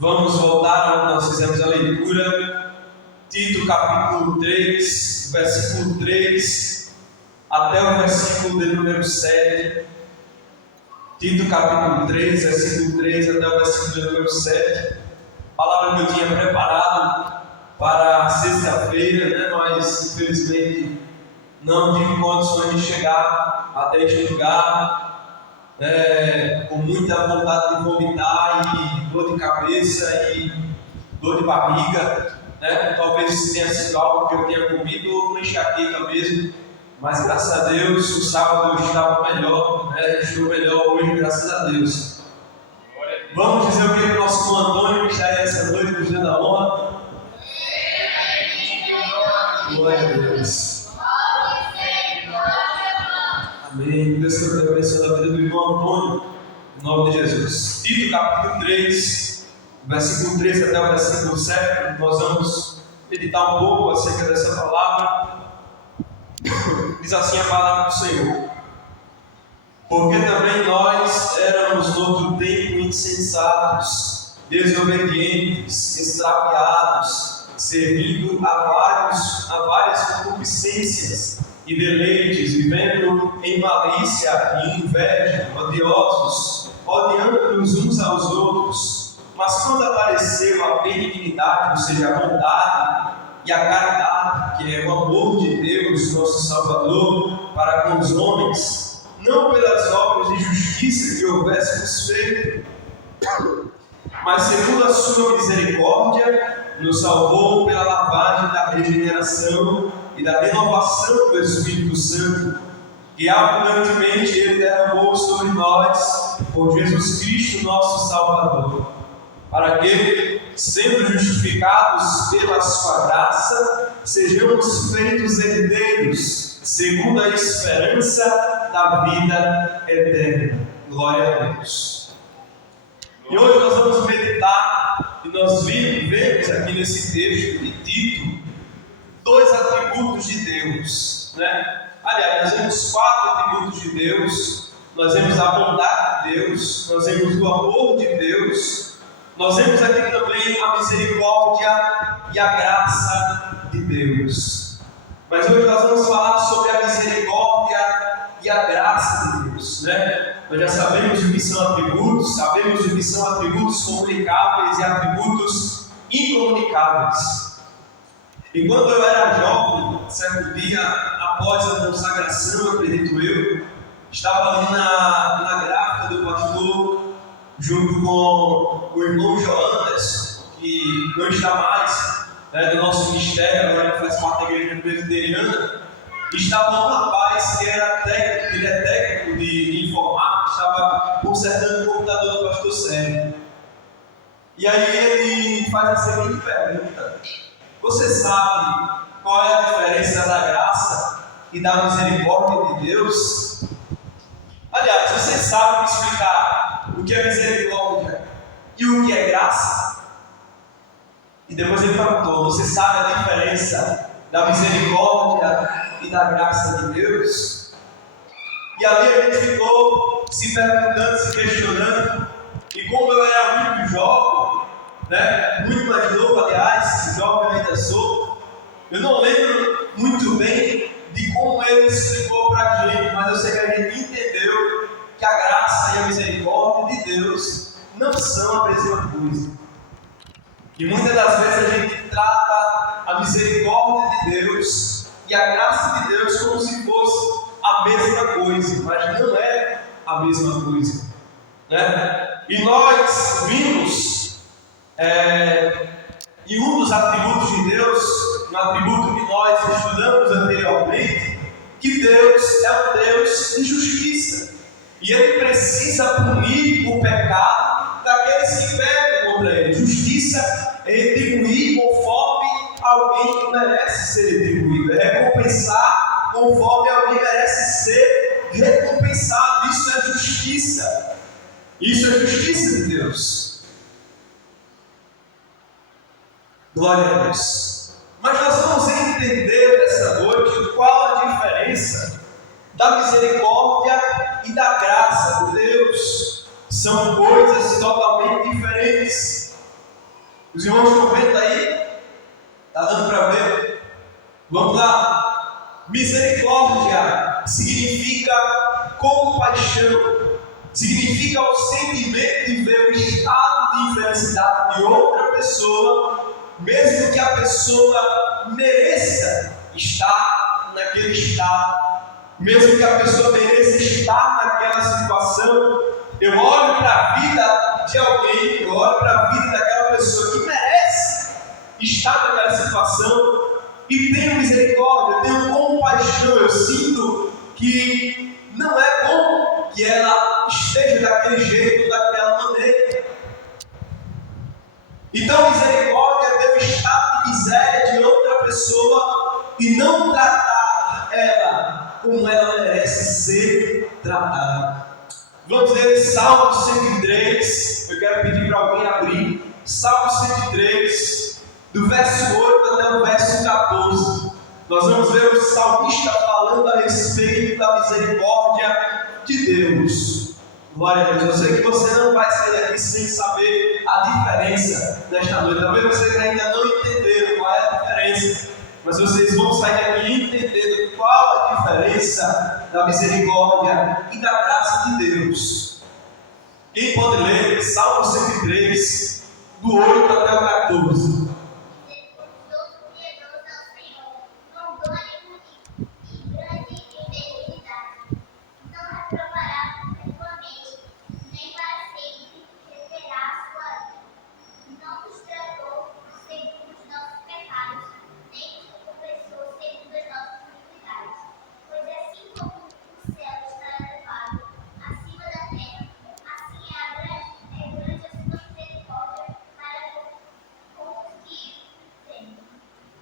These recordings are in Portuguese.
Vamos voltar ao que nós fizemos a leitura, Tito capítulo 3, versículo 3, até o versículo de número 7. Tito capítulo 3, versículo 3 até o versículo de número 7. Palavra que eu tinha preparado para sexta-feira, mas infelizmente não tive condições de chegar até este lugar, com muita vontade de vomitar e dor de cabeça e dor de barriga, talvez tenha sido algo que eu tenha comido ou uma enxaqueca mesmo, mas graças a Deus o sábado eu estava melhor, estou melhor hoje, graças a Deus. Vamos dizer o que o nosso irmão Antônio, que está aí essa noite nos dando a honra. Glória a Deus. Amém. Deus que eu abençoe a vida do irmão Antônio, em nome de Jesus. Tito capítulo 3, versículo 3 até o versículo 7, nós vamos meditar um pouco acerca dessa palavra. Diz assim a palavra do Senhor: porque também nós éramos no outro tempo insensatos, desobedientes, extraviados, servindo a várias concupiscências e deleites, vivendo em malícia e inveja, odiosos, odiando-nos uns aos outros. Mas quando apareceu a benignidade, ou seja, a bondade e a caridade, que é o amor de Deus, nosso Salvador, para com os homens, não pelas obras de justiça que houvéssemos feito, mas segundo a sua misericórdia, nos salvou pela lavagem da regeneração e da renovação do Espírito Santo, que abundantemente Ele derramou sobre nós, por Jesus Cristo, nosso Salvador, para que, sendo justificados pela sua graça, sejamos feitos herdeiros, segundo a esperança da vida eterna. Glória a Deus. E hoje nós vamos meditar, e nós vemos aqui nesse texto de Tito, dois atributos de Deus, Aliás, nós vemos 4 atributos de Deus. Nós vemos a bondade de Deus, nós vemos o amor de Deus, nós vemos aqui também a misericórdia e a graça de Deus. Mas hoje nós vamos falar sobre a misericórdia e a graça de Deus, Nós já sabemos o que são atributos, sabemos o que são atributos comunicáveis e atributos incomunicáveis. E quando eu era jovem, certo dia, após a consagração, acredito eu, estava ali na gráfica do pastor, junto com o irmão Joanderson, que não está mais do nosso ministério, agora ele faz parte da igreja presbiteriana. Estava um rapaz que era técnico, ele é técnico de informática, estava consertando o computador do pastor Sérgio. E aí ele faz a seguinte pergunta: você sabe qual é a diferença da graça e da misericórdia de Deus? Aliás, você sabe me explicar o que é misericórdia e o que é graça? E depois ele perguntou: você sabe a diferença da misericórdia e da graça de Deus? E ali a gente ficou se perguntando, se questionando. E como eu era muito jovem, muito mais novo, aliás, jovem ainda sou, eu não lembro muito bem de como ele explicou para a gente, mas eu sei que a gente entendeu que a graça e a misericórdia de Deus não são a mesma coisa. E muitas das vezes a gente trata a misericórdia de Deus e a graça de Deus como se fosse a mesma coisa, mas não é a mesma coisa, E nós vimos em um dos atributos de Deus, no atributo que nós estudamos anteriormente, que Deus é um Deus de justiça e Ele precisa punir o pecado daqueles que pecam contra Ele. Justiça é retribuir conforme alguém que merece ser retribuído, é recompensar conforme alguém merece ser recompensado. Isso é justiça. Isso é justiça de Deus. Glória a Deus. Mas nós vamos entender nessa noite qual a diferença da misericórdia e da graça de Deus. São coisas totalmente diferentes. Os irmãos estão vendo aí? Está dando para ver? Vamos lá. Misericórdia significa compaixão. Significa o sentimento de ver o estado de infelicidade de outra pessoa, mesmo que a pessoa mereça estar naquele estado, mesmo que a pessoa mereça estar naquela situação. Eu olho para a vida de alguém, eu olho para a vida daquela pessoa que merece estar naquela situação e tenho misericórdia, tenho compaixão. Eu sinto que não é bom que ela esteja daquele jeito, daquela maneira. Então, misericórdia é ver o estado de miséria de outra pessoa e não tratar ela como ela merece ser tratada. Vamos ler Salmo 103. Eu quero pedir para alguém abrir Salmo 103, do verso 8 até o verso 14. Nós vamos ver o salmista falando a respeito da misericórdia de Deus. Glória a Deus. Eu sei que você não vai sair daqui sem saber a diferença desta noite. Talvez vocês ainda não entenderam qual é a diferença, mas vocês vão sair daqui entendendo qual a diferença da misericórdia e da graça de Deus. Quem pode ler Salmo 103, do 8 até o 14?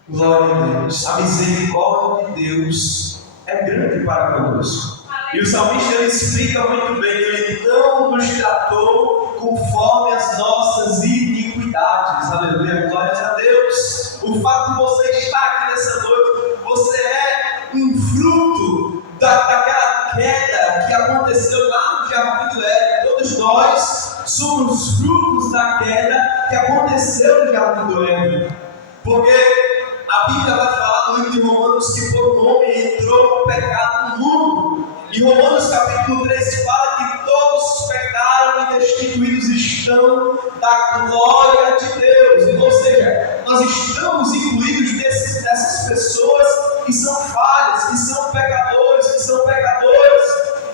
Glória a Deus. A misericórdia de Deus é grande para conosco. E o salmista ele explica muito bem: ele não nos tratou conforme as nossas iniquidades. Aleluia, glórias a Deus. O fato de você estar aqui nessa noite, você é um fruto daquela queda que aconteceu lá no Jardim do Éden. Todos nós somos frutos da queda que aconteceu no Jardim do Éden. Porque a Bíblia vai falar no livro de Romanos que por um homem entrou o pecado no mundo. E Romanos capítulo 13 fala que todos pecaram e destituídos estão da glória de Deus. Ou seja, nós estamos incluídos dessas pessoas que são falhas, que são pecadores, que são pecadoras.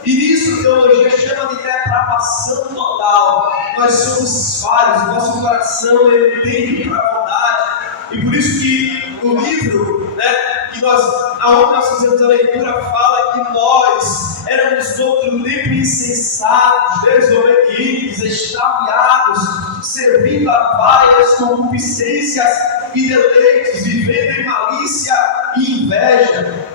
E nisso a teologia chama de depravação total. Nós somos falhos, nosso coração ele tende para a maldade. E por isso que o livro, que aonde nós fazemos a leitura, fala que nós éramos no outro tempo insensatos, desobedientes, extraviados, servindo a várias concupiscências e deleites, vivendo em malícia e inveja,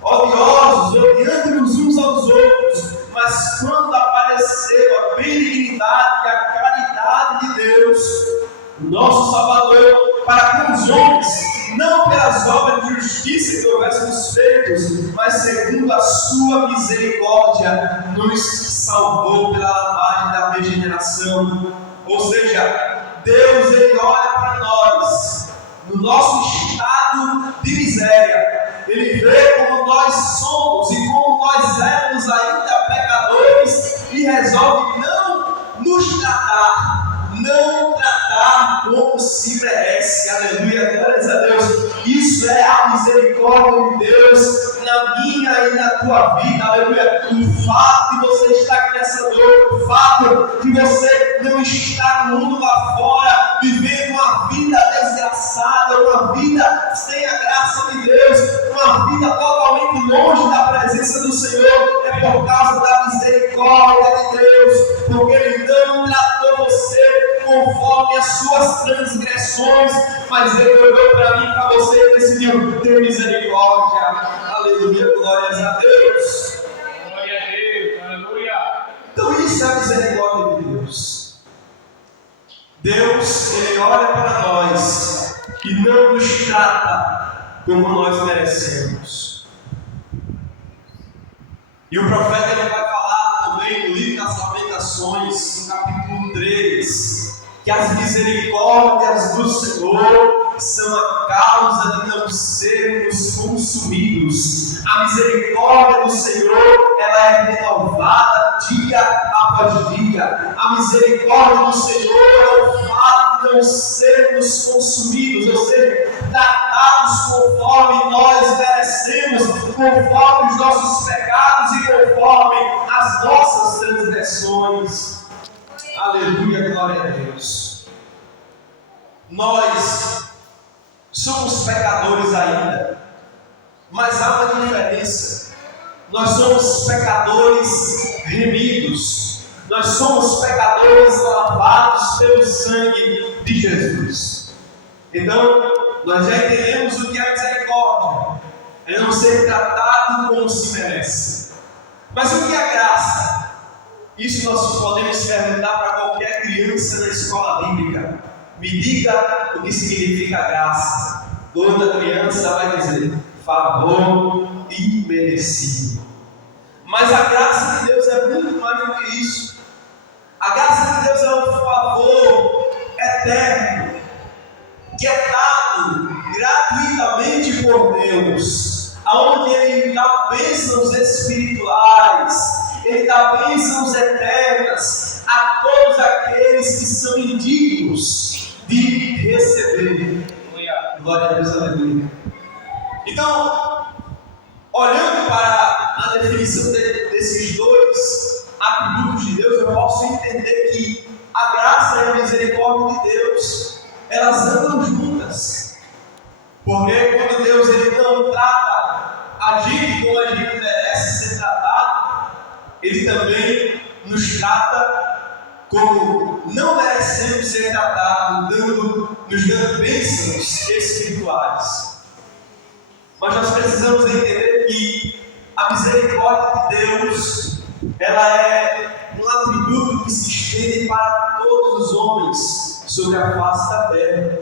odiosos, odiando-nos uns aos outros. Mas quando apareceu a benignidade e a caridade de Deus, nosso Salvador, para com os homens, não pelas obras de justiça que houvéssemos feitos, mas segundo a sua misericórdia, nos salvou pela lavagem da regeneração. Ou seja, Deus ele olha para nós, no nosso estado de miséria, Ele vê como nós somos e como nós éramos ainda pecadores e resolve não nos tratar como se merece. Aleluia, glórias a Deus. Isso é a misericórdia de Deus na minha e na tua vida. Aleluia. O fato de você estar aqui nessa noite, o fato de você não estar no mundo lá fora, vivendo uma vida desgraçada, uma vida sem a graça de Deus, uma vida totalmente longe da presença do Senhor, é por causa da misericórdia de Deus, porque Ele não tratou você conforme as suas transgressões, mas Ele olhou para mim e para você e decidiu ter misericórdia. Aleluia, glórias a Deus. Glória a Deus, aleluia. Então isso é a misericórdia de Deus. Deus, Ele olha para nós e não nos trata como nós merecemos. E o profeta ele vai falar também no livro das Lamentações, no capítulo 3, que as misericórdias do Senhor são a causa de não sermos consumidos. A misericórdia do Senhor, ela é renovada dia após dia. A misericórdia do Senhor é o fato de não sermos consumidos, ou seja, tratados conforme nós merecemos, conforme os nossos pecados e conforme as nossas transgressões. Aleluia, glória a Deus. Nós somos pecadores ainda, mas há uma diferença. Nós somos pecadores remidos. Nós somos pecadores lavados pelo sangue de Jesus. Então, nós já entendemos o que é misericórdia. É não ser tratado como se merece. Mas o que é graça? Isso nós podemos perguntar para qualquer criança na escola bíblica. Me diga o que significa graça. Toda criança vai dizer favor imerecido. Mas a graça de Deus é muito mais do que isso. A graça de Deus é um favor eterno, que é dado gratuitamente por Deus, aonde Ele dá bênçãos espirituais, Ele dá bênçãos eternas a todos aqueles que são indignos de receber. Glória a Deus, aleluia. Então, olhando para a definição desses dois atributos de Deus, eu posso entender que a graça e a misericórdia de Deus, elas andam juntas. Porque quando Deus ele não trata a gente como a gente merece ser tratado, Ele também nos trata como não merecemos ser tratados, nos dando bênçãos espirituais. Mas nós precisamos entender que a misericórdia de Deus, ela é um atributo que se estende para todos os homens sobre a face da terra.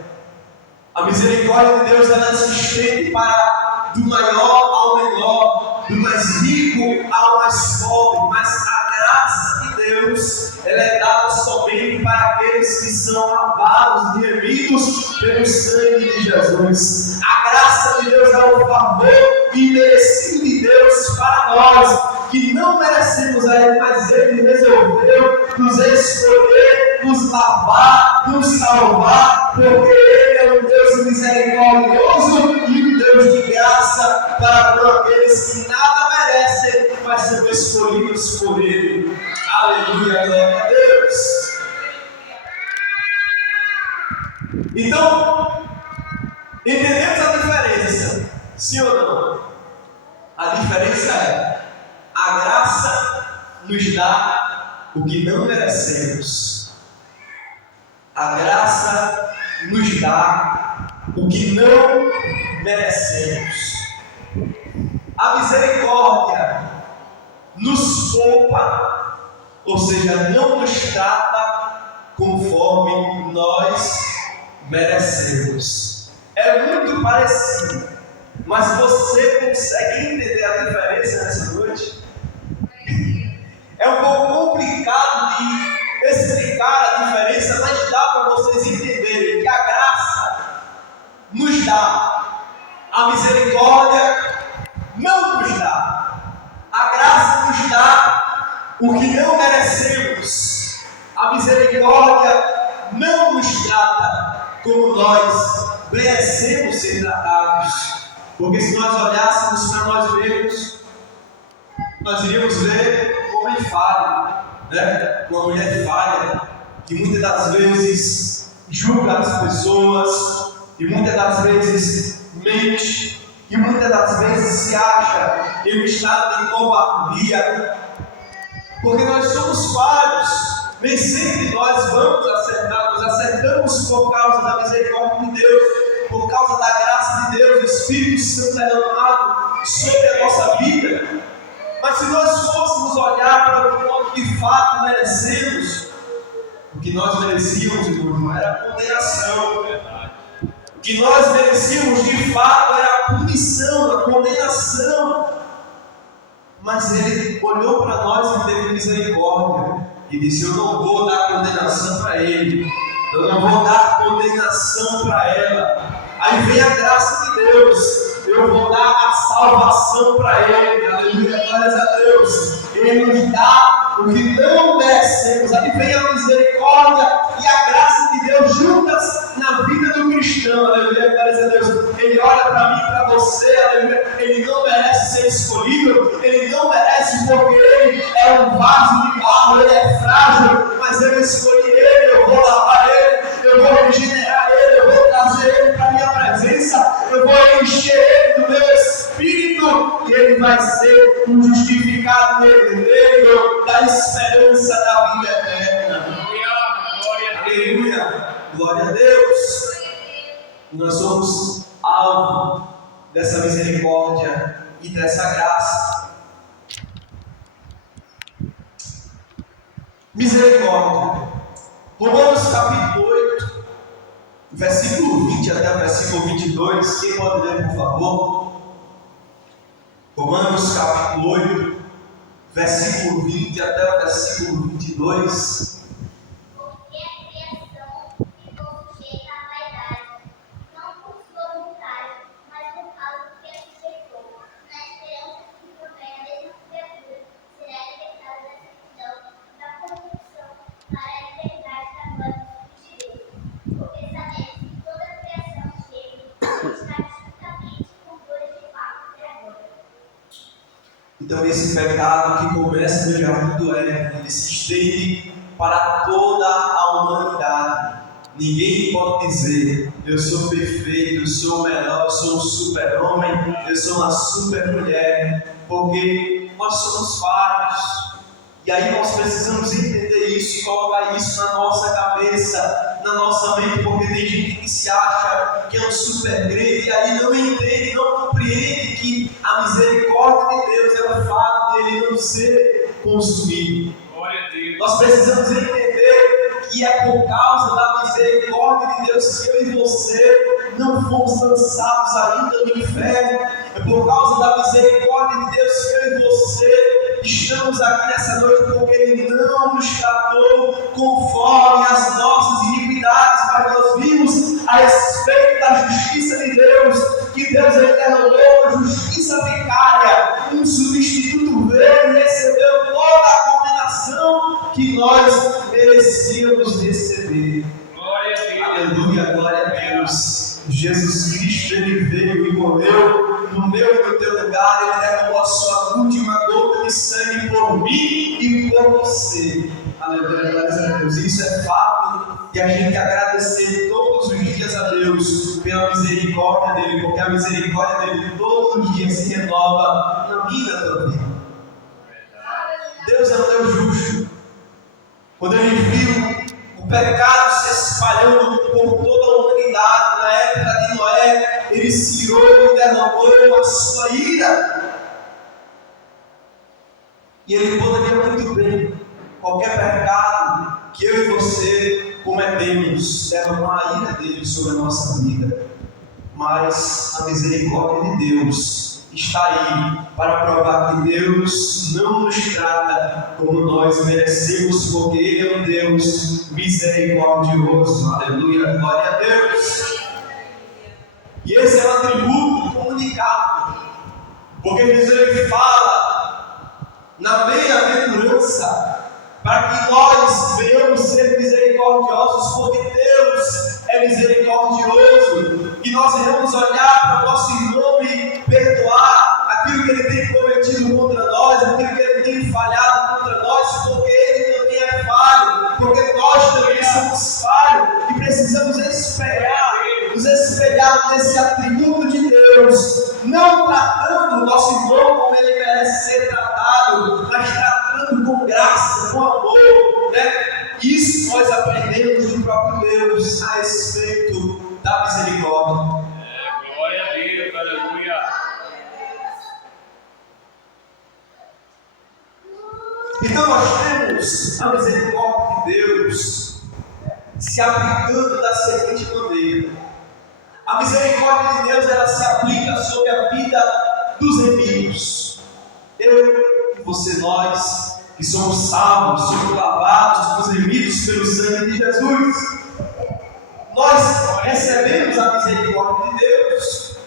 A misericórdia de Deus, ela se estende para do maior ao menor, do mais rico ao mais pobre, mas a graça de Deus, ela é dada somente para aqueles que são lavados e remidos pelo sangue de Jesus. A graça de Deus é o favor imerecido de Deus para nós, que não merecemos a Ele, mas Ele resolveu nos escolher, nos lavar, nos salvar, porque Ele é um Deus misericordioso e um Deus de graça para aqueles que nada merecem, mas são escolhidos por Ele. Aleluia, glória a Deus. Então, entendemos a diferença, sim ou não? A diferença é: a graça nos dá o que não merecemos. A graça nos dá o que não merecemos. A misericórdia nos poupa, ou seja, não nos trata conforme nós merecemos. É muito parecido, mas você consegue entender a diferença nessa noite? É um pouco complicado de explicar a diferença, mas dá para vocês entenderem que a graça nos dá, a misericórdia não nos dá. A graça nos dá o que não merecemos. A misericórdia não nos trata como nós merecemos ser tratados. Porque se nós olhássemos para nós mesmos, nós iríamos ver um homem falho, né? Uma mulher falha, que muitas das vezes julga as pessoas, e muitas das vezes mente, e muitas das vezes se acha em um estado de covardia, porque nós somos falhos. Nem sempre nós vamos acertar, nós acertamos por causa da misericórdia de Deus, por causa da graça de Deus, o Espírito Santo derramado sobre a nossa vida. Mas se nós fôssemos olhar para o que de fato merecemos, o que nós merecíamos, irmão, era a condenação. O que nós merecíamos de fato era a punição, a condenação. Mas Ele olhou para nós e teve misericórdia e disse: eu não vou dar condenação para ele, Eu não vou dar condenação para ela. Aí vem a graça de Deus. Eu vou dar a salvação para ele. Aleluia, glórias a Deus. Ele nos dá o que não merecemos. Aí vem a misericórdia e a graça de Deus juntas na vida do cristão. Aleluia, glórias a Deus. Ele olha para mim, para você. Aleluia. Ele não merece ser escolhido. Ele não merece porque ele é um vaso de barro. Ele é frágil. Mas eu escolhi ele. Eu vou lavar ele. Eu vou regenerar ele. Eu vou trazer ele para a minha presença. Eu vou encher ele do meu espírito. E ele vai ser um justificado herdeiro da esperança da vida eterna. Aleluia, glória a Deus. Nós somos alvo dessa misericórdia e dessa graça. Misericórdia. Romanos capítulo 8, versículo 20 até o versículo 22. Quem pode ler, por favor? Romanos capítulo 8, versículo 20 até o versículo 22. Porque a criação ficou sujeita à vaidade, não por sua vontade, mas por causa do que a sujeitou, na esperança que por meio da mesma criatura será libertada da servidão da corrupção para a liberdade da glória do Filho de Deus. Porque sabemos que toda a criação geme e está juntamente com dores de parto até agora. Então esse pecado que começa no jardim do Éden, ele se estende para toda a humanidade. Ninguém pode dizer, eu sou perfeito, eu sou o melhor, eu sou um super-homem, eu sou uma super-mulher, porque nós somos falhos. E aí nós precisamos entender isso e colocar isso na nossa cabeça, na nossa mente, porque tem gente que se acha que é um super crente e aí não entende, não compreende que a misericórdia de Deus é o fato de ele não ser consumido. Glória a Deus. Nós precisamos entender que é por causa da misericórdia de Deus que eu e você não fomos lançados ainda no inferno. É por causa da misericórdia de Deus que eu e você estamos aqui nessa noite, porque Ele não nos tratou conforme as nossas iniquidades, mas nós vimos a respeito da justiça de Deus, que Deus derramou a justiça vicária, um substituto veio e recebeu toda a condenação que nós merecíamos receber. Glória a Deus. Aleluia, glória a Deus. Jesus Cristo, Ele veio e morreu no meu e no teu lugar. Ele derramou a sua última gota de sangue por mim e por você. Aleluia, glória a Deus. Isso é fato de a gente agradecer todos os dias a Deus pela misericórdia dEle, porque a misericórdia dEle todos os dias se renova na minha e na tua vida. Deus é um Deus justo. Quando Ele viu o pecado se espalhando por toda a humanidade, na época de Noé, Ele se irou e derramou a sua ira. E Ele poderia muito bem, qualquer pecado que eu e você cometemos, derramar a ira dele sobre a nossa vida. Mas a misericórdia de Deus está aí para provar que Deus não nos trata como nós merecemos, porque Ele é um Deus misericordioso. Aleluia, glória a Deus. E esse é um atributo comunicável, porque Ele fala na bem-aventurança para que nós venhamos ser misericordiosos, porque Deus é misericordioso, e nós iremos olhar para o nosso irmão e perdoar aquilo que ele tem cometido contra nós, aquilo que ele tem falhado contra nós, porque ele também é falho, porque nós também somos falhos e precisamos nos espelhar nesse atributo de Deus, não tratando o nosso irmão como ele merece ser tratado, mas tratando com graça, com amor, né? Isso nós aprendemos do próprio Deus a respeito da misericórdia. Glória a Deus, aleluia. Então nós temos a misericórdia de Deus se aplicando da seguinte maneira. A misericórdia de Deus, ela se aplica sobre a vida dos remidos. Eu e você, nós que somos salvos, somos lavados, somos remidos pelo sangue de Jesus. nós recebemos a misericórdia de Deus.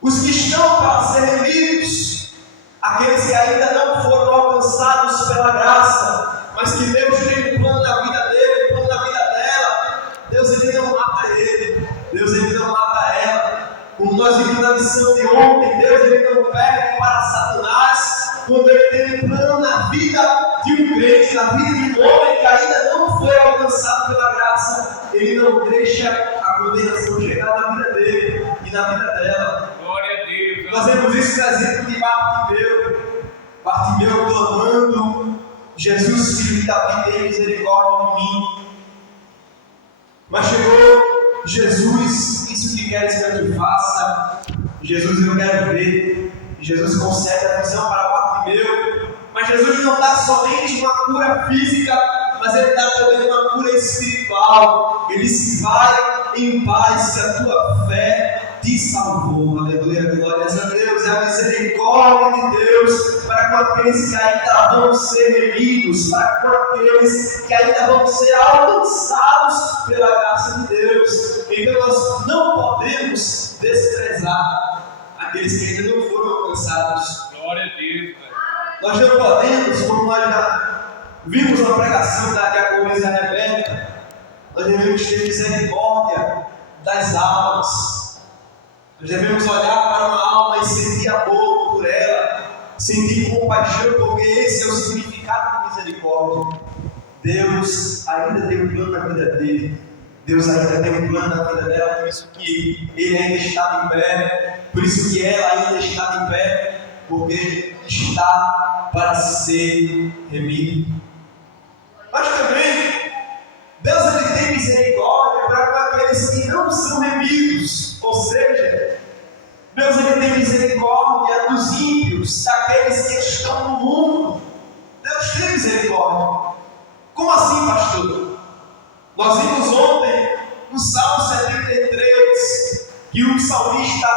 Os que estão para ser remidos, aqueles que ainda não foram alcançados pela graça, mas que Deus tem um plano na vida dele, um plano na vida dela. Deus ele não mata ele, Deus ele não mata ela. Como nós vimos na lição de ontem, Deus ele não perde para Satanás quando ele tem um plano na vida de um crente, na vida de um homem que ainda não foi alcançado pela graça. Ele não deixa a condenação chegar na vida dele e na vida dela. Glória a Deus. Nós vemos isso no exemplo de Bartimeu. Bartimeu clamando: Jesus, filho de Davi, tem misericórdia de mim. Mas chegou Jesus: isso que queres que eu te faça? Jesus, eu quero ver. Jesus concede a visão para Bartimeu. Mas Jesus não dá somente uma cura física, mas ele dá também uma cura espiritual. Ele se vai em paz, que a tua fé te salvou. Aleluia, glórias a Deus. É a misericórdia de Deus para com aqueles que ainda vão ser remidos, para com aqueles que ainda vão ser alcançados pela graça de Deus. Então nós não podemos desprezar aqueles que ainda não foram alcançados. Glória a Deus. Nós não podemos, como nós já vimos na pregação da diaconisa Rebeca, nós devemos ter misericórdia das almas. Nós devemos olhar para uma alma e sentir amor por ela, sentir compaixão, porque esse é o significado de misericórdia. Deus ainda tem um plano na vida dele. Deus ainda tem um plano na vida dela, por isso que ele ainda está de pé, por isso que ela ainda está de pé, porque está para ser remido. Mas também, Deus ele tem misericórdia para aqueles que não são remidos, ou seja, Deus ele tem misericórdia dos ímpios, daqueles que estão no mundo. Deus tem misericórdia. Como assim, pastor? Nós vimos ontem no Salmo 73 que o salmista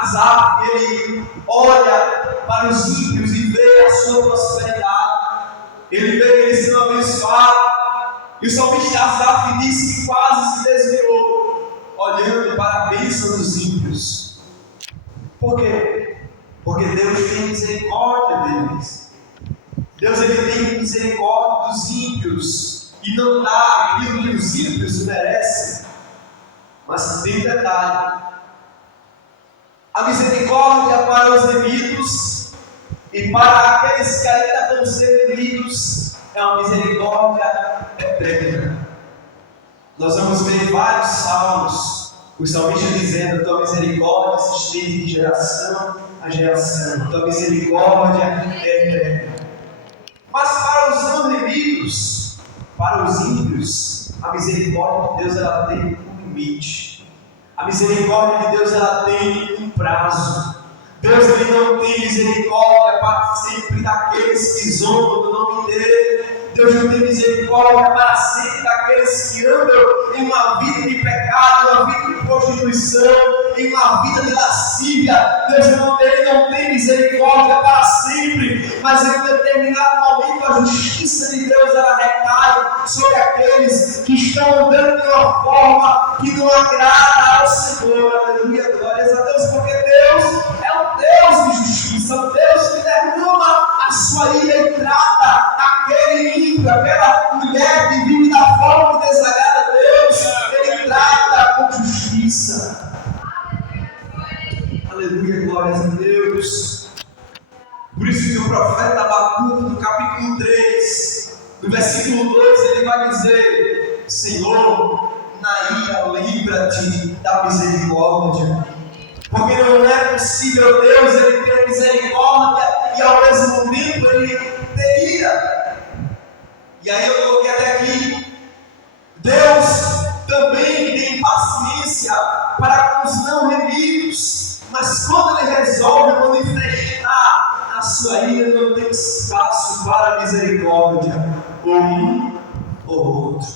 Asaf, ele olha para os ímpios e vê a sua prosperidade. Ele vê que eles são abençoados. E o salmista Asaf disse que quase se desviou, olhando para a bênção dos ímpios. Por quê? Porque Deus tem misericórdia deles. Deus ele tem misericórdia dos ímpios e não dá aquilo que os ímpios merecem. Mas tem um detalhe: a misericórdia para os remidos e para aqueles que ainda vão ser remidos é uma misericórdia eterna. Nós vamos ver vários salmos, os salmistas dizendo: tua misericórdia se estende de geração a geração, tua misericórdia é eterna. Mas para os não remidos, para os ímpios, a misericórdia de Deus ela tem um limite. A misericórdia de Deus ela tem um prazo. Deus ele não tem misericórdia para sempre daqueles que zombam do nome dele. Deus não tem misericórdia para sempre daqueles que andam em uma vida de pecado, uma vida de prostituição, em uma vida de lascívia. Deus não tem misericórdia para sempre, mas em determinado momento a justiça de Deus ela recai sobre aqueles que estão andando de uma forma que não agrada ao Senhor. Aleluia, glórias a Deus, porque Deus é um Deus de justiça, um Deus que derrama a sua ira e trata aquele ímpio, aquela mulher que vive da forma que desagrada a Deus, ele trata com justiça. Aleluia, glórias a Deus. Por isso que o profeta Abacuque, no capítulo 3, no versículo 2, ele vai dizer: Senhor, na ira livra-te da misericórdia. Porque não é possível Deus ele ter misericórdia e ao mesmo tempo ele ter ira. E aí eu coloquei até aqui: Deus também tem paciência para com os não remidos, mas quando ele resolve manifestar a sua ira, não tem espaço para a misericórdia, ou um ou outro.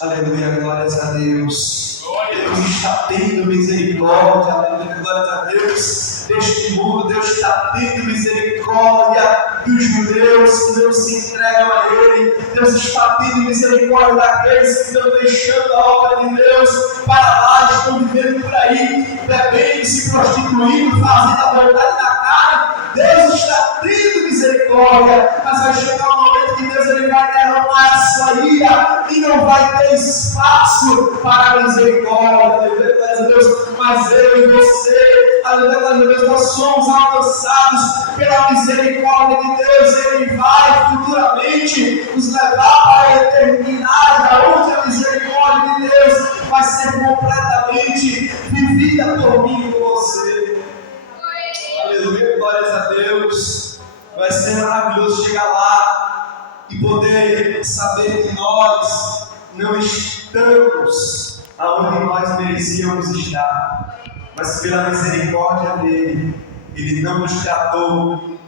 Aleluia, glórias a Deus. Deus está tendo misericórdia, aleluia, glórias a Deus. Deste mundo, Deus está tendo misericórdia dos judeus que não se entregam a Ele. Deus está pedindo misericórdia daqueles que estão deixando a obra de Deus para lá, estão vivendo por aí, bebendo, se prostituindo, fazendo a vontade da carne. Deus está tendo misericórdia, mas vai chegar um momento que Deus ele vai derramar a sua ira e não vai ter espaço para a misericórdia. Deus, mas eu e você, Deus, nós somos alcançados pela misericórdia de Deus. Ele vai futuramente nos levar para a eternidade, onde a misericórdia de Deus vai ser completamente vivida por mim e por você. Aleluia, glórias a Deus. Vai ser maravilhoso chegar lá e poder saber que nós não estamos aonde nós merecíamos estar, mas pela misericórdia dele, ele não nos tratou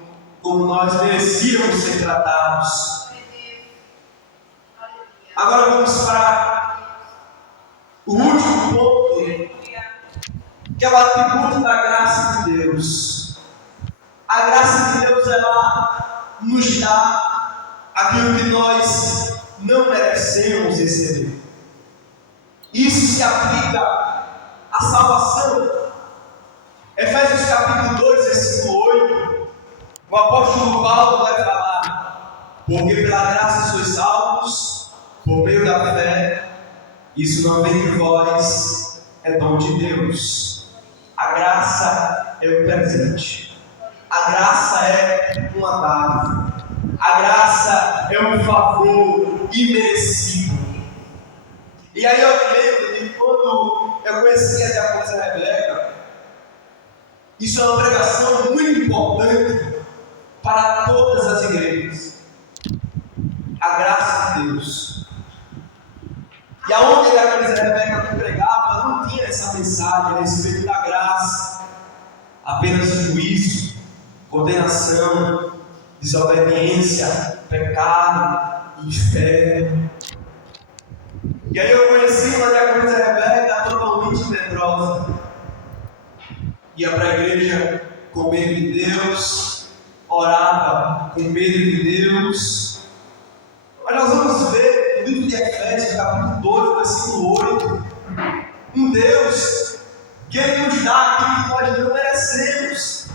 como nós merecíamos ser tratados. Agora vamos para o último ponto, que é o atributo da graça de Deus. A graça de Deus, ela nos dá aquilo que nós não merecemos receber. Isso se aplica à salvação. Efésios capítulo 2, versículo 8, o apóstolo Paulo vai falar: porque pela graça sois salvos, por meio da fé, isso não vem de vós, é dom de Deus. A graça é um presente. A graça é uma dádiva. A graça é um favor imerecido. E aí eu me lembro de quando eu conheci a diaconisa Rebeca. Isso é uma pregação muito importante para todas as igrejas. A graça de Deus. E aonde a diaconisa Rebeca pregava, não tinha essa mensagem a respeito da graça. Apenas juízo, condenação, desobediência, pecado, inferno. E aí eu conheci uma diaconisa Rebeca totalmente medrosa. Ia para a igreja com medo de Deus, orava com medo de Deus. Mas nós vamos ver no livro de Efésios, capítulo 2, versículo 8, um Deus que Ele nos dá aquilo que nós não merecemos.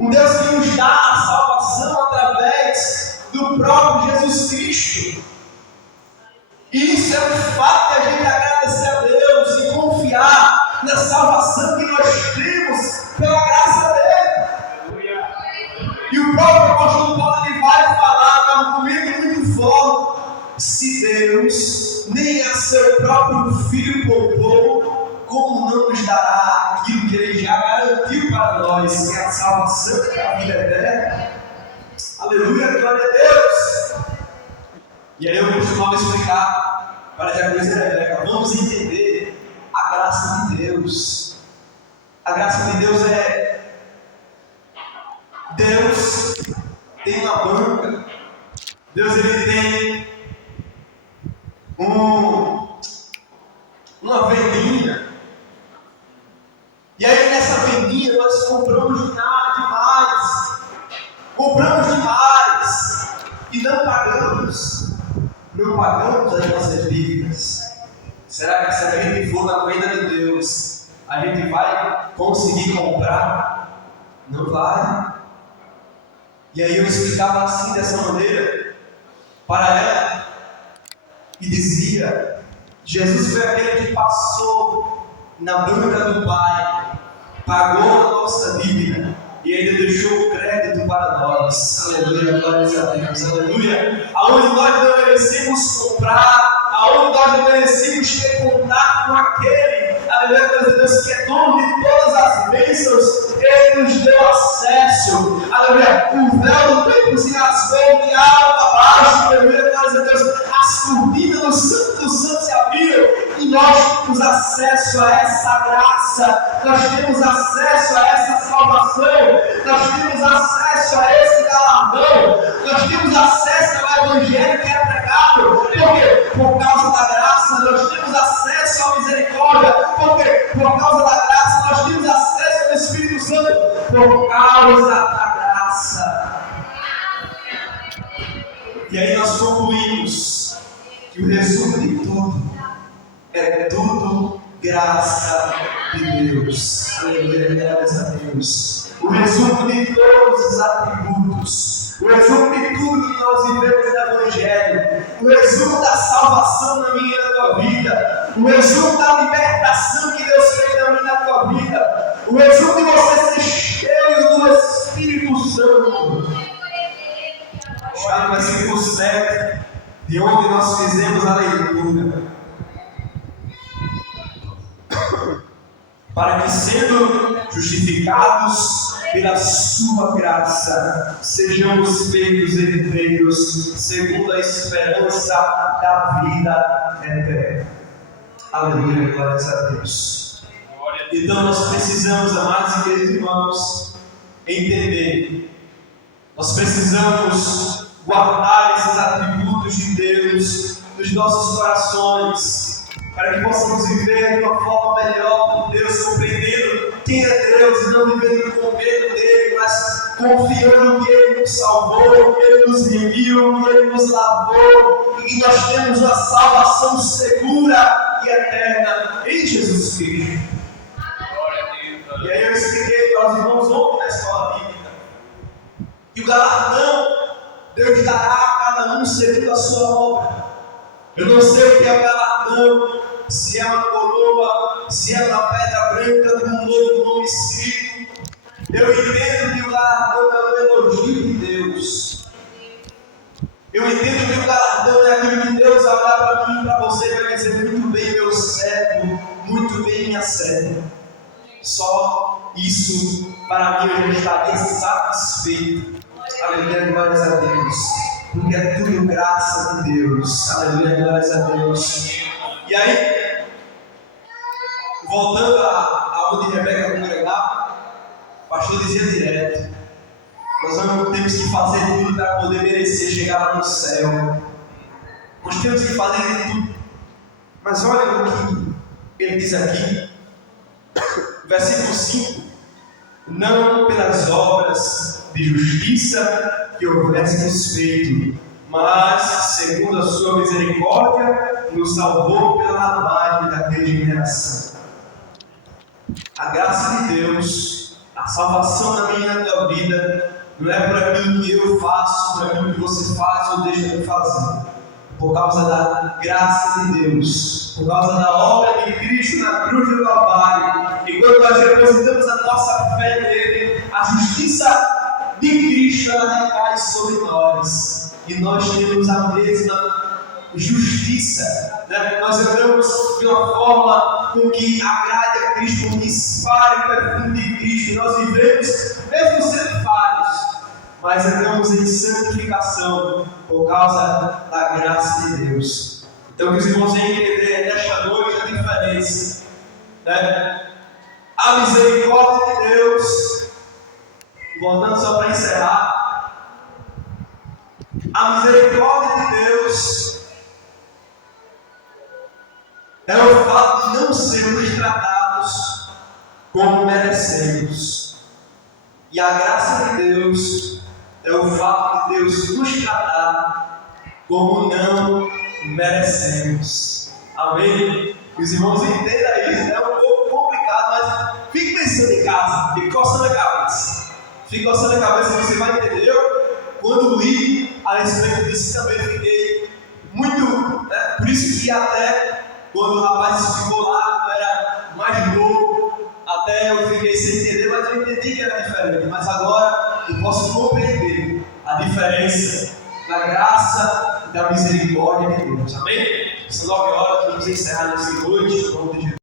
Um Deus que nos dá a salvação através do próprio Jesus Cristo. E isso é um fato de a gente agradecer a Deus e confiar na salvação que nós temos pela graça dele. E o próprio apóstolo Paulo ele vai falar num argumento muito forte: se Deus nem a seu próprio Filho poupou, como não nos dará aquilo que ele já garantiu para nós, que é a salvação e a vida eterna? Aleluia, glória a Deus! E aí eu costumava explicar para a diaconisa Rebeca: vamos entender a graça de Deus. A graça de Deus é: Deus tem uma banca, Deus ele tem uma vendinha, e aí nessa vendinha nós compramos demais e não pagamos as nossas dívidas. Será que se a gente for na venda de Deus, a gente vai conseguir comprar? Não vai. E aí eu explicava assim, dessa maneira, para ela, e dizia: Jesus foi aquele que passou na banca do Pai, pagou a nossa dívida e ainda deixou o crédito para nós. Aleluia, glórias a Deus, aleluia. Aonde nós não merecemos comprar, aonde nós não merecemos ter contato com aquele, aleluia, glórias a Deus, que é dono de todas as bênçãos, ele nos deu acesso. Aleluia, o véu do templo se rasgou de alto a baixo, aleluia, glórias a Deus, as cortinas do Santo dos Santos se abriram e nós temos acesso a essa graça, nós temos acesso a essa salvação, nós temos acesso a esse galardão, nós temos acesso ao Evangelho que é pregado. Por quê? Por causa da graça nós temos acesso à misericórdia. Por quê? Por causa da graça nós temos acesso ao Espírito Santo. Por causa da graça. nós concluímos que o resumo de tudo é tudo graça de Deus. Aleluia, graças a Deus. O resumo de todos os atributos, o resumo de tudo que nós vivemos no Evangelho, o resumo da salvação na minha e na tua vida, o resumo da libertação que Deus fez na minha e na tua vida, o resumo de você ser cheio do Espírito Santo. Está no versículo 7, de onde nós fizemos a leitura. Para que, sendo justificados pela sua graça, sejamos feitos herdeiros segundo a esperança da vida eterna. Aleluia, glórias a Deus. Então nós precisamos, amados e queridos irmãos, entender. Nós precisamos guardar esses atributos de Deus nos nossos corações, para que possamos viver de uma forma melhor com Deus, compreendendo quem é Deus e não vivendo com medo dele, mas confiando que Ele nos salvou, que Ele nos remiu, que Ele nos lavou e que nós temos uma salvação segura e eterna em Jesus Cristo. E aí eu expliquei para os irmãos ontem na escola bíblica que o galardão Deus dará a cada um segundo a sua obra. Eu não sei o que é o galardão, se é uma coroa, se é uma pedra branca com um novo nome escrito. Eu entendo que o galardão é um elogio de Deus. Eu entendo que o galardão é aquilo que Deus vai olhar para mim e para você e vai dizer: muito bem, meu servo, muito bem, minha serva. Só isso, para mim, eu já estaria satisfeito. Aleluia, glórias a Deus. Porque é tudo graça de Deus. Aleluia, glórias a Deus. E aí, voltando a onde Rebeca congregava, o pastor dizia direto: nós temos que fazer tudo para poder merecer chegar lá no céu. Nós temos que fazer tudo. Mas olha o que ele diz aqui, versículo 5: não pelas obras de justiça que houvéssemos feito, mas segundo a sua misericórdia nos salvou pela lavagem da regeneração. A graça de Deus, a salvação da minha e da tua vida, não é por aquilo que eu faço, por aquilo que você faz ou deixa de fazer. Por causa da graça de Deus, por causa da obra de Cristo na cruz do Calvário. E quando nós depositamos a nossa fé nele, a justiça de Cristo ela recai sobre nós. E nós temos a mesma justiça. Nós andamos de uma forma com que agrade a Cristo, com que espalhe o perfume de Cristo. Nós vivemos, mesmo sendo falhos, mas andamos em santificação por causa da graça de Deus. Então que os irmãos venham entender nesta noite a diferença, a misericórdia de Deus. Voltando só para encerrar, a misericórdia de Deus é o fato de não sermos tratados como merecemos, e a graça de Deus é o fato de Deus nos tratar como não merecemos. Amém? Que os irmãos entendam isso. É um pouco complicado, mas fique pensando em casa, fique coçando a cabeça. Fique coçando a cabeça e você vai entender. Eu, quando li a respeito disso, também fiquei muito. Por isso que até quando o rapaz ficou lá, eu era mais novo, até eu fiquei sem entender, mas eu entendi que era diferente. Mas agora eu posso compreender a diferença da graça e da misericórdia de Deus. Amém? São 9 horas, vamos encerrar nessa noite.